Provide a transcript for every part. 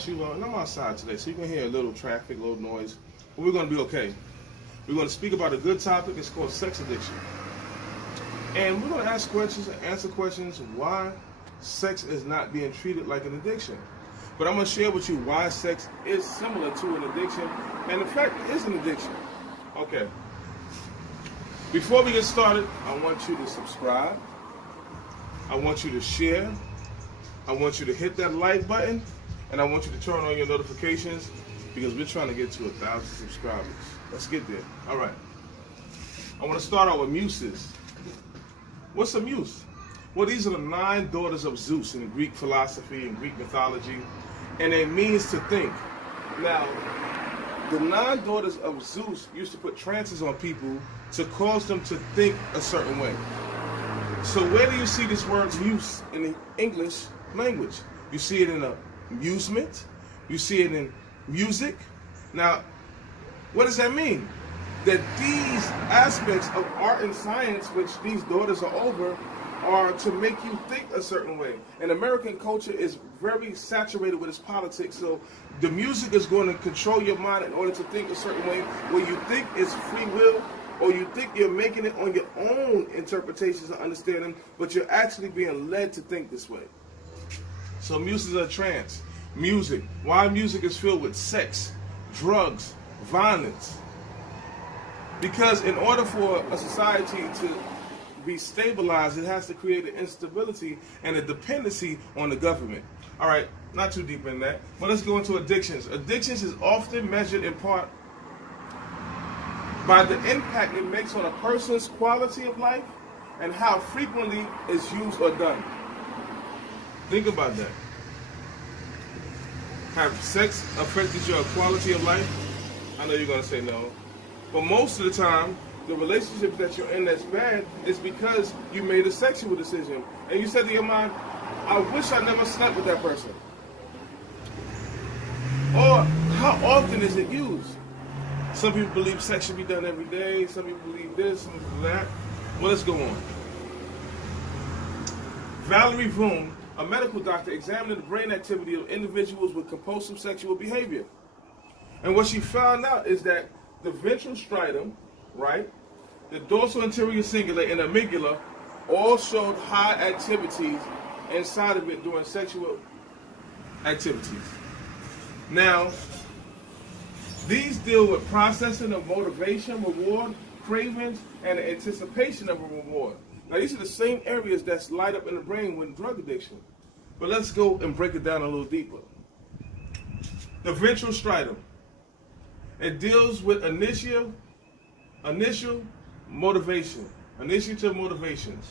bless you. And I'm outside today, so you can hear a little traffic, a little noise. But we're going to be okay. We're going to speak about a good topic. It's called sex addiction. And we're going to ask questions and answer questions why sex is not being treated like an addiction. But I'm going to share with you why sex is similar to an addiction. And in fact, it is an addiction. Okay. Before we get started, I want you to subscribe. I want you to share. I want you to hit that like button. And I want you to turn on your notifications because we're trying to get to 1,000 subscribers. Let's get there. All right. I want to start out with muses. What's a muse? Well, these are the 9 daughters of Zeus in Greek philosophy and Greek mythology, and it means to think. Now, the 9 daughters of Zeus used to put trances on people to cause them to think a certain way. So where do you see this word muse in the English language? You see it in amusement. You see it in music. Now, what does that mean? That these aspects of art and science, which these daughters are over, are to make you think a certain way. And American culture is very saturated with its politics, so the music is going to control your mind in order to think a certain way, where you think it's free will, or you think you're making it on your own interpretations and understanding, but you're actually being led to think this way. So muses are trance. Music. Why music is filled with sex, drugs, violence. Because in order for a society to be stabilized, it has to create an instability and a dependency on the government. All right, not too deep in that, but let's go into addictions. Addictions is often measured in part by the impact it makes on a person's quality of life and how frequently it's used or done. Think about that. Have sex affected your quality of life? I know you're going to say no. But most of the time, the relationships that you're in that's bad is because you made a sexual decision. And you said to your mind, I wish I never slept with that person. Or how often is it used? Some people believe sex should be done every day. Some people believe this, some people that. Well, let's go on. Valerie Vroom, a medical doctor, examined the brain activity of individuals with compulsive sexual behavior. And what she found out is that the ventral striatum, right, the dorsal anterior cingulate, and amygdala all showed high activities inside of it during sexual activities. Now, these deal with processing of motivation, reward, cravings, and the anticipation of a reward. Now, these are the same areas that's light up in the brain with drug addiction. But let's go and break it down a little deeper. The ventral striatum. It deals with initial motivation, initiative motivations,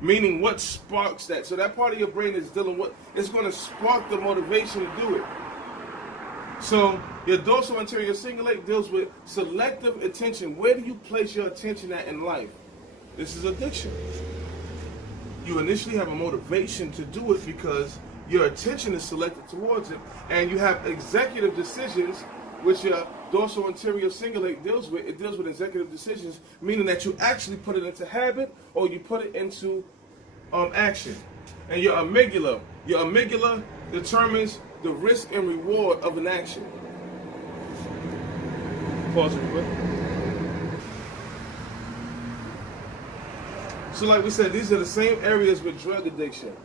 meaning what sparks that. So that part of your brain is dealing with, it's going to spark the motivation to do it. So your dorsal anterior cingulate deals with selective attention. Where do you place your attention at in life? This is addiction. You initially have a motivation to do it because your attention is selected towards it, and you have executive decisions, which your dorsal anterior cingulate deals with. It deals with executive decisions, meaning that you actually put it into habit or you put it into action. And your amygdala determines the risk and reward of an action. Pause real quick. So like we said, these are the same areas with drug addiction.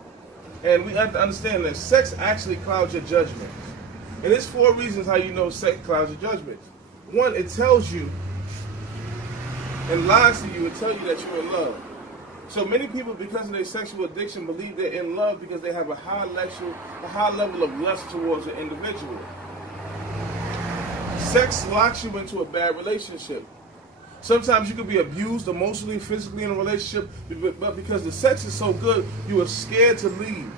And we have to understand that sex actually clouds your judgment. And there's 4 reasons how you know sex clouds your judgment. 1, it tells you and lies to you and tells you that you're in love. So many people, because of their sexual addiction, believe they're in love because they have a high level of lust towards an individual. Sex locks you into a bad relationship. Sometimes you could be abused emotionally, physically in a relationship, but because the sex is so good, you are scared to leave.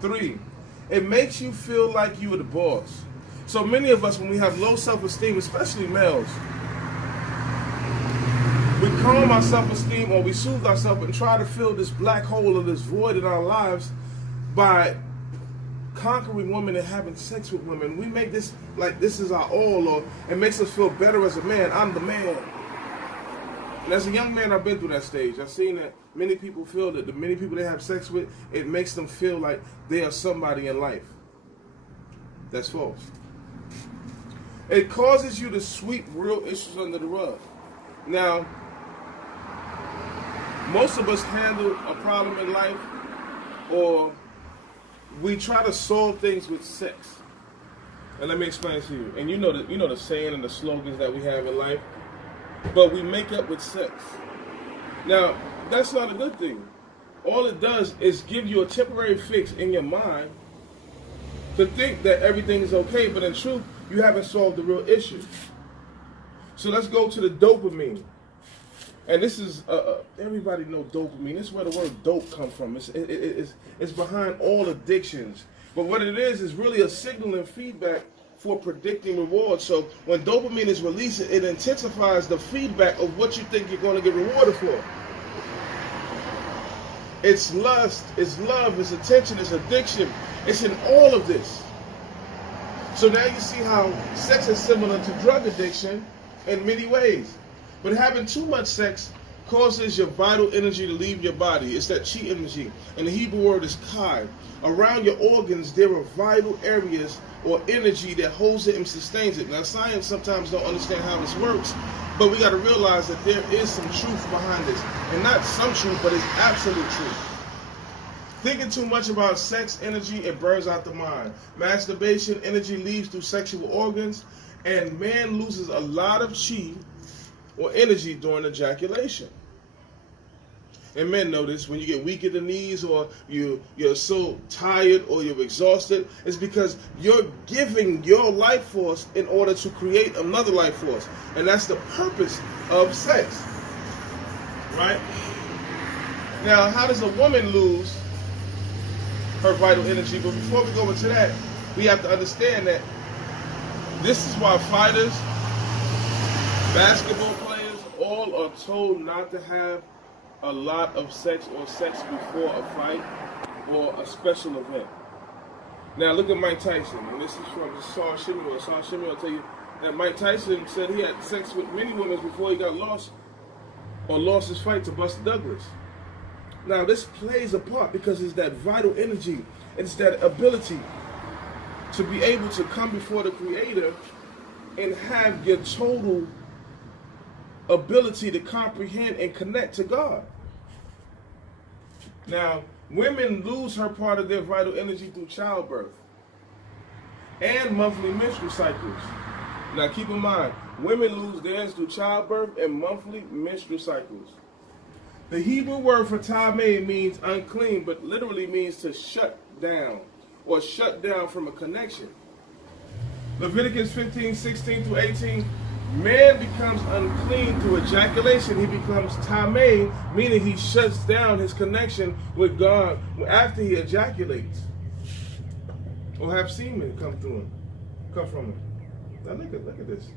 3, it makes you feel like you are the boss. So many of us, when we have low self-esteem, especially males, we calm our self-esteem or we soothe ourselves and try to fill this black hole or this void in our lives by conquering women and having sex with women. We make this like this is our all, or it makes us feel better as a man. I'm the man. And as a young man, I've been through that stage. I've seen that many people feel that the many people they have sex with, it makes them feel like they are somebody in life. That's false. It causes you to sweep real issues under the rug. Now, most of us handle a problem in life, or we try to solve things with sex. And let me explain to you. And you know the saying and the slogans that we have in life, but we make up with sex. Now, that's not a good thing. All it does is give you a temporary fix in your mind to think that everything is okay, but in truth, you haven't solved the real issue. So let's go to the dopamine. And this is, everybody know dopamine. This is where the word dope comes from. It's behind all addictions. But what it is really a signal and feedback for predicting rewards. So when dopamine is released, it intensifies the feedback of what you think you're going to get rewarded for. It's lust, it's love, it's attention, it's addiction. It's in all of this. So now you see how sex is similar to drug addiction in many ways. But having too much sex causes your vital energy to leave your body. It's that chi energy. And the Hebrew word is kai. Around your organs, there are vital areas or energy that holds it and sustains it. Now, science sometimes don't understand how this works, but we got to realize that there is some truth behind this. And not some truth, but it's absolute truth. Thinking too much about sex energy, it burns out the mind. Masturbation energy leaves through sexual organs, and man loses a lot of chi or energy during ejaculation. And men know this, when you get weak at the knees or you're so tired or you're exhausted, it's because you're giving your life force in order to create another life force. And that's the purpose of sex. Right? Now, how does a woman lose her vital energy? But before we go into that, we have to understand that this is why fighters, basketball players, all are told not to have a lot of sex or sex before a fight or a special event. Now look at Mike Tyson, and this is from Saul Shimon. Saul Shimon will tell you that Mike Tyson said he had sex with many women before he got lost his fight to Buster Douglas. Now this plays a part because it's that vital energy, it's that ability to be able to come before the Creator and have your total ability to comprehend and connect to God. Now, women lose her part of their vital energy through childbirth and monthly menstrual cycles. Now, keep in mind, women lose theirs through childbirth and monthly menstrual cycles. The Hebrew word for tameh means unclean, but literally means to shut down or shut down from a connection. Leviticus 15:16-18, man becomes unclean through ejaculation. He becomes tameh, meaning he shuts down his connection with God after he ejaculates or have semen come from him. Now look at this.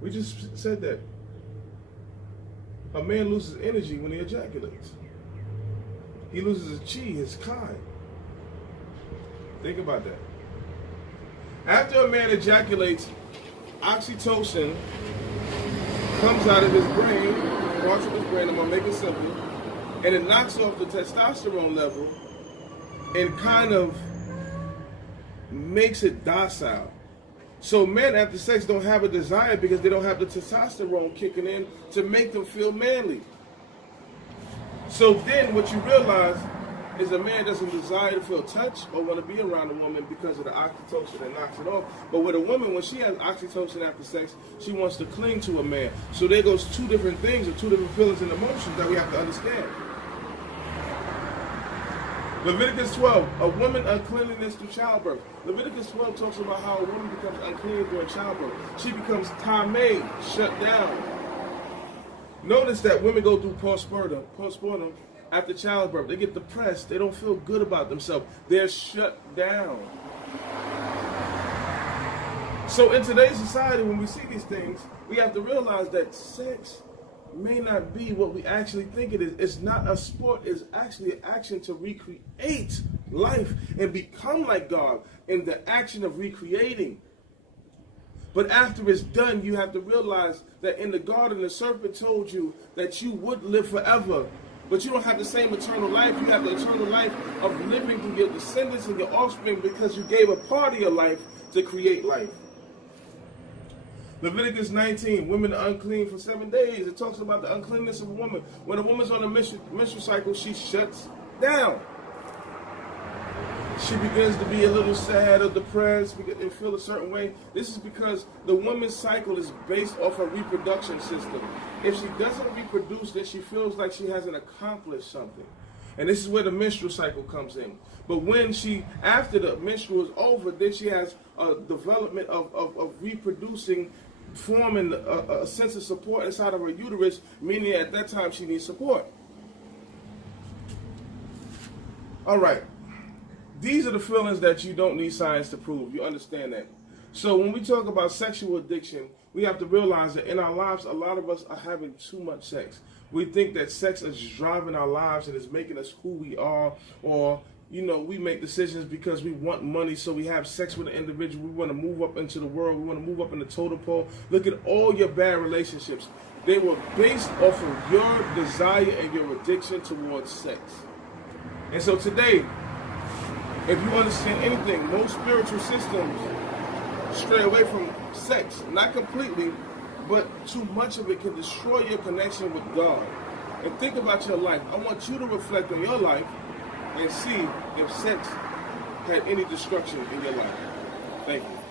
We just said that a man loses energy when he ejaculates. He loses his chi, his kai. Think about that. After a man ejaculates, oxytocin comes out of his brain, parts of his brain, I'm going to make it simple, and it knocks off the testosterone level and kind of makes it docile. So men after sex don't have a desire because they don't have the testosterone kicking in to make them feel manly. So then what you realize is a man doesn't desire to feel touch or want to be around a woman because of the oxytocin that knocks it off. But with a woman, when she has oxytocin after sex, she wants to cling to a man. So there goes two different things or two different feelings and emotions that we have to understand. Leviticus 12, a woman uncleanliness through childbirth. Leviticus 12 talks about how a woman becomes unclean during childbirth. She becomes tameh, shut down. Notice that women go through postpartum after childbirth. They get depressed. They don't feel good about themselves. They're shut down. So in today's society, when we see these things, we have to realize that sex may not be what we actually think it is. It's not a sport. It's actually an action to recreate life and become like God in the action of recreating. But after it's done, you have to realize that in the garden, the serpent told you that you would live forever But you don't have the same eternal life. You have the eternal life of living through your descendants and your offspring because you gave a part of your life to create life. Leviticus 19, women are unclean for 7 days. It talks about the uncleanness of a woman. When a woman's on a menstrual cycle, she shuts down. She begins to be a little sad or depressed and feel a certain way. This is because the woman's cycle is based off her reproduction system. If she doesn't reproduce, then she feels like she hasn't accomplished something. And this is where the menstrual cycle comes in. But when after the menstrual is over, then she has a development of reproducing, forming a sense of support inside of her uterus, meaning at that time she needs support. All right. These are the feelings that you don't need science to prove. You understand that? So when we talk about sexual addiction, we have to realize that in our lives, a lot of us are having too much sex. We think that sex is driving our lives and is making us who we are, or we make decisions because we want money, so we have sex with an individual. We want to move up into the world. We want to move up in the totem pole. Look at all your bad relationships. They were based off of your desire and your addiction towards sex. And so today, if you understand anything, most spiritual systems stray away from sex. Not completely, but too much of it can destroy your connection with God. And think about your life. I want you to reflect on your life and see if sex had any destruction in your life. Thank you.